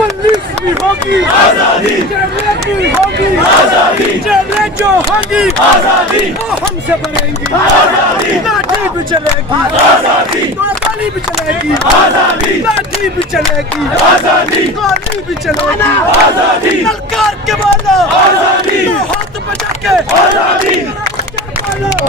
Police भी होगी आजादी, जेलें भी होगी आजादी, जेलें जो होगी आजादी, वो हमसे बनेंगी आजादी, लाठी भी चलेगी आजादी, गोली भी चलेगी आजादी, लाठी भी चलेगी आजादी, गोली भी चलेगी आजादी, ललकार के बोलो आजादी, हाथ बजा के आजादी,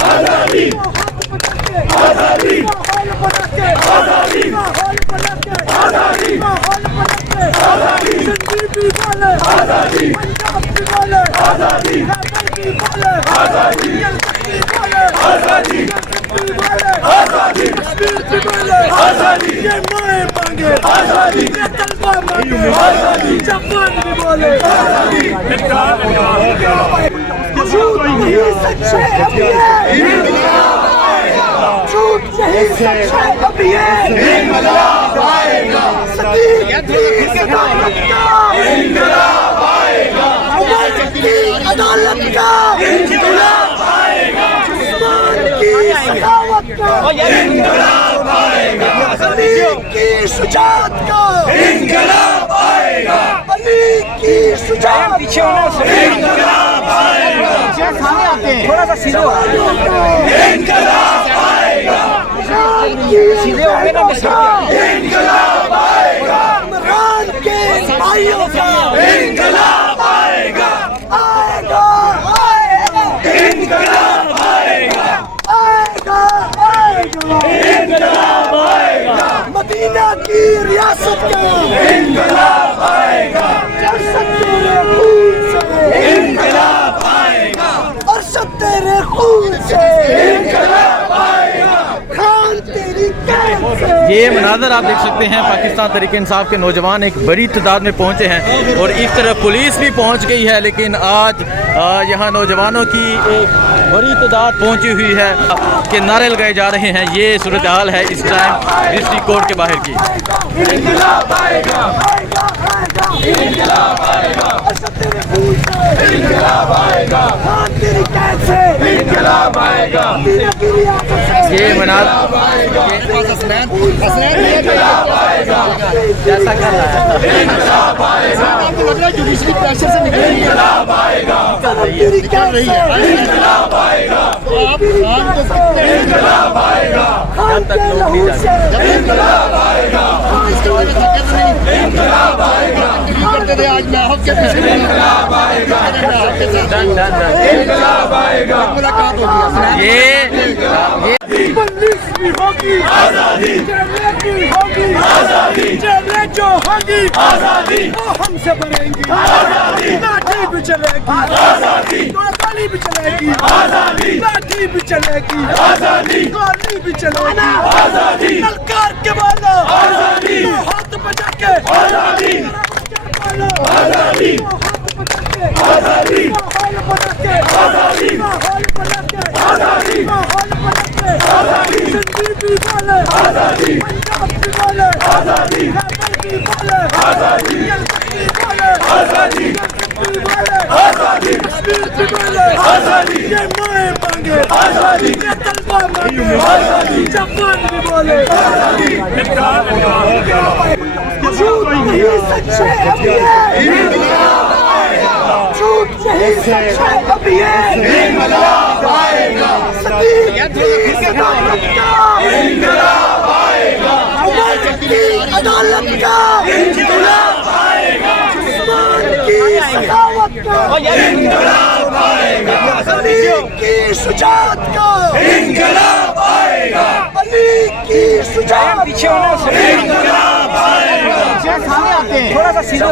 आजादी, हाथ बजा के आजादी, हाल बजा के आजादी, हाल बजा के आजादी, हाल बजा के आजादी, दिल्ली भी बोले आजादी, पंजाब भी बोले आजादी, खैबर भी बोले आजादी, कलकत्ता बोले आजादी, कलकत्ता बोले आजादी, कश्मीर भी बोले आजादी, ये माए मांगे आजादी, ये तलवा मांगे आजादी, जापान भी बोले आजादी। झूठ नहीं सच्चे अभी है, झूठ नहीं सच्चे अभी है, इंकलाब आएगा, सदीक की सदाकत का इंकलाब आएगा, उमर की अदालत का इंकलाब आएगा, उस्मान की सखावत का इंकलाब आएगा, सदीक की शुजाअत का इंकलाब आएगा, अली की शुजाअत पीछे होना इंकलाब आएगा, थोड़ा सा सीधे इंकलाब आएगा, सीधे हो गए ना इंकलाब आएगा, इमरान के भाइयों का इंकलाब आएगा, आएगा आएगा, इंकलाब आएगा, आएगा आएगा, इंकलाब आएगा, मदीना की रियासत का इंकलाब आएगा, जर्सद तेरे खून से इंकलाब आएगा, अरशद तेरे खून से इंकलाब आएगा, खान तेरी कैद से। ये मनाज़र आप देख सकते हैं, पाकिस्तान तहरीक इंसाफ के नौजवान एक बड़ी तादाद में पहुंचे हैं और इस तरफ पुलिस भी पहुंच गई है, लेकिन आज यहाँ नौजवानों की एक बड़ी तादाद पहुंची हुई है कि नारे लगाए जा रहे हैं। ये सूरत हाल है इस टाइम डिस्ट्रिक्ट कोर्ट के बाहर की। इंकलाब आएगा, इंकलाब आएगा, अरशद तेरे खून से इंकलाब आएगा, खान तेरी कैद से इंकलाब आएगा, मदीना की रियासत से ये मनाज़र जैसा कर रहा है इंकलाब आएगा, आपको लग रहा है जुडिशरी प्रेशर से निकल रही है, इंकलाब आएगा, तेरी क्या रही है, इंकलाब आएगा, तो आप खान को सकते हैं, इंकलाब आएगा, जब तक लोग नहीं जाते। इंकलाब आएगा, इसके वजह से कहते नहीं इंकलाब आएगा, करते थे। आज मैं आपके पीछे इंकलाब आएगा, आपके साथ इंकलाब आएगा, मुलाकात होगी। ये पुलिस भी होगी आजादी, जेलें भी होगी आजादी, जेलें जो होगी आजादी, वो हमसे बनेंगी आजादी, लाठी भी चलेगी आजादी, गोली भी चलेगी आजादी, लाठी भी चलेगी आजादी, गोली भी चलेगी आजादी, ललकार के बोलो आजादी, हाथ बजा के आजादी, आजादी, हाथ बजा के आजादी, हाल बजा के आजादी, हाल बजा के आजादी, हाल बजा के आजादी, दिल्ली भी बोले आजादी, पंजाब भी बोले आजादी, खैबर भी बोले आजादी, कलकत्ता बोले आजादी, कलकत्ता बोले आजादी, कश्मीर भी बोले आजादी, ये माए मांगे आजादी, ये तलवा मांगे आजादी, जापान भी बोले आजादी। झूठ नहीं सच्चे अभी है, झूठ नहीं सच्चे अभी है, इंकलाब आएगा, सदीक की सदाकत का इंकलाब आएगा, उमर की अदालत का इंकलाब आएगा, उस्मान की सखावत का इंकलाब आएगा, सदीक की शुजाअत का इंकलाब आएगा, अली की शुजाअत पीछे होना इंकलाब आएगा, थोड़ा सा सीधे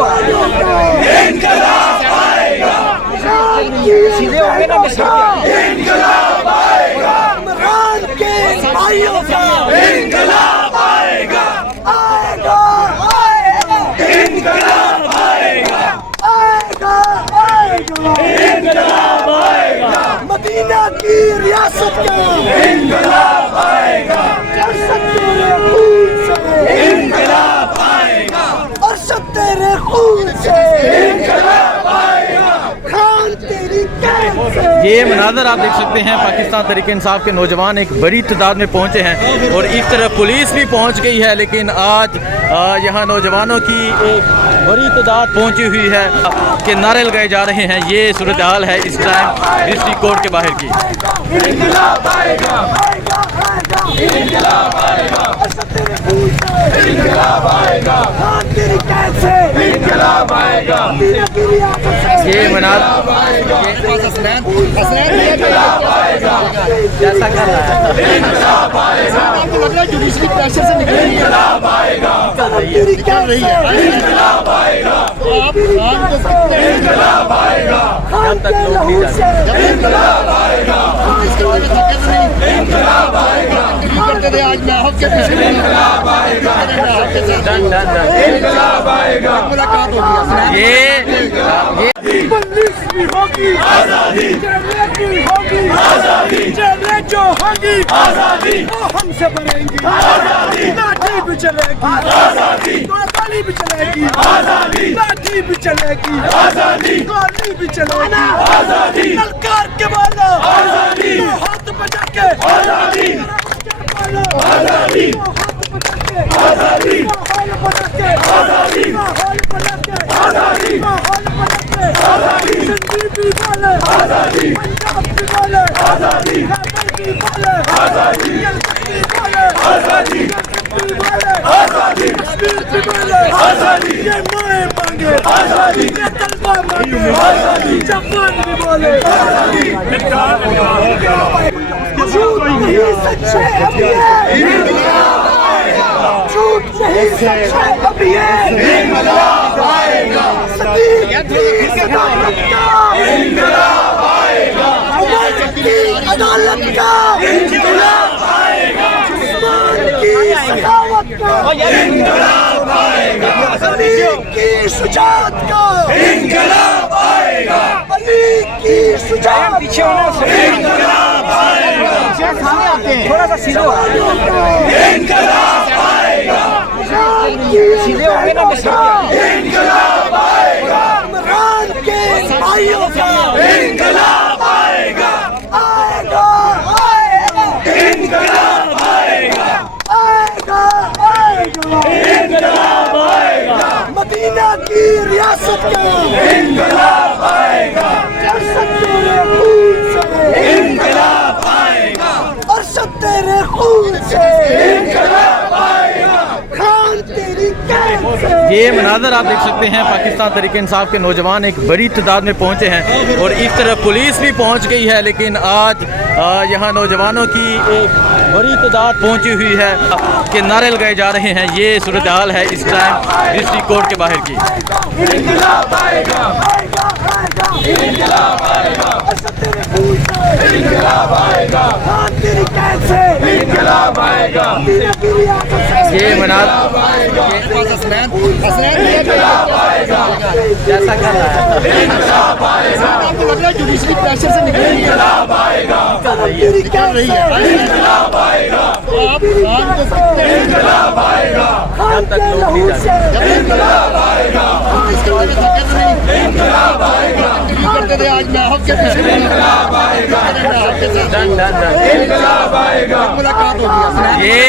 इंकलाब आएगा, सीधे हो गए ना इंकलाब आएगा, इमरान के भाइयों का इंकलाब आएगा, आएगा आएगा, इंकलाब आएगा, आएगा आएगा, इंकलाब आएगा, मदीना की रियासत का इंकलाब आएगा, जर्सद तेरे खून से इंकलाब आएगा, अरशद तेरे खून से इंकलाब आएगा, खान तेरी कैद से। ये मनाज़र आप देख सकते हैं, पाकिस्तान तहरीक इंसाफ के नौजवान एक बड़ी तादाद में पहुंचे हैं और इस तरफ पुलिस भी पहुंच गई है, लेकिन आज यहाँ नौजवानों की एक बड़ी तादाद पहुंची हुई है कि नारे लगाए जा रहे हैं। ये सूरत हाल है इस टाइम डिस्ट्रिक्ट कोर्ट के बाहर की। इंकलाब आएगा, इंकलाब आएगा, इंकलाब आएगा, तेरी कैसे इंकलाब आएगा, ये मनार जैसा कर रहा है इंकलाब आएगा, लग रहा है जुडिशरी प्रेशर से निकल रही है। इंकलाब आएगा, तेरी निकल रही है। इंकलाब आएगा, आप खान को सकते हैं। इंकलाब आएगा, जब तक लोग नहीं जाते। इंकलाब आएगा, इंकलाब आएगा, करते थे आज मैं आपके पीछे इंकलाब आएगा, डन डन डन। इंकलाब आएगा, मुलाकात होगी। ये पुलिस भी होगी आजादी, जमहूरियत भी होगी आजादी, जमहूरियत जो होगी आजादी, वो हमसे बनेगी आजादी, लाठी भी चलेगी आजादी, गोली भी चलेगी आजादी, लाठी भी चलेगी आजादी, गोली भी चलेगी आजादी, ललकार के बोलो आजादी, हाथ बजा के आजादी, आजादी, हाथ बजा के आजादी, हाल बजा के आजादी, हाल बजा के आजादी, हाल बजा के आजादी, संदीप भी बोले आजादी, पंजाब भी बोले आजादी, खैबर भी बोले आजादी, कलकत्ता भी बोले आजादी, कलकत्ता भी बोले आजादी, कश्मीर भी बोले आजादी, ये माए मांगे आजादी, ये तलवा मांगे आजादी, जवान भी बोले आजादी। झूठ नहीं सच्चे अभी है, झूठ नहीं सच्चे अभी है, इंकलाब आएगा, सदीक की सदाकत का इंकलाब आएगा, उमर की अदालत का इंकलाब आएगा, उस्मान की सखावत का इंकलाब आएगा, सदीक की शुजाअत का इंकलाब आएगा, अली की शुजाअत इंकलाब आएगा, सामने आते हैं। थोड़ा सा सीधे हो। इंकलाब आएगा, सीधे हो गए ना इंकलाब आएगा, इमरान के भाइयों का इंकलाब आएगा, आएगा, आएगा, इंकलाब आएगा, आएगा, आएगा, इंकलाब आएगा, मदीना की रियासत का इंकलाब आएगा, अरशद तेरे खून से इंकलाब आएगा, अरशद तेरे खून से इंकलाब आएगा, खान तेरी कैद से। ये मनाजर आप देख सकते हैं पाकिस्तान तहरीक इंसाफ के नौजवान एक बड़ी तादाद में पहुंचे हैं और इस तरफ पुलिस भी पहुंच गई है, लेकिन आज यहाँ नौजवानों की एक बड़ी तादाद पहुंची हुई है कि नारे लगाए जा रहे हैं। ये सूरत हाल है इस टाइम डिस्ट्रिक्ट कोर्ट के बाहर की। इंकलाब आएगा, इंकलाब आएगा, अरशद तेरे खून से इंकलाब आएगा, खान तेरी कैद से इंकलाब आएगा, मदीना की रियासत से ये मनार इंकलाब आएगा, जैसा कर रहा है इंकलाब आएगा, आपको लग रहा है जुडिशरी प्रेशर से निकल रही है। इंकलाब आएगा, तेरी निकल रही है। इंकलाब आएगा, आप खान को सकते हैं। इंकलाब आएगा, जब तक लोग नहीं जाते। इंकलाब आएगा, इंकलाब आएगा, करते थे आज मैं आपके पीछे इंकलाब आएगा, डन डन डन। इंकलाब आएगा, मुलाकात होगी। ये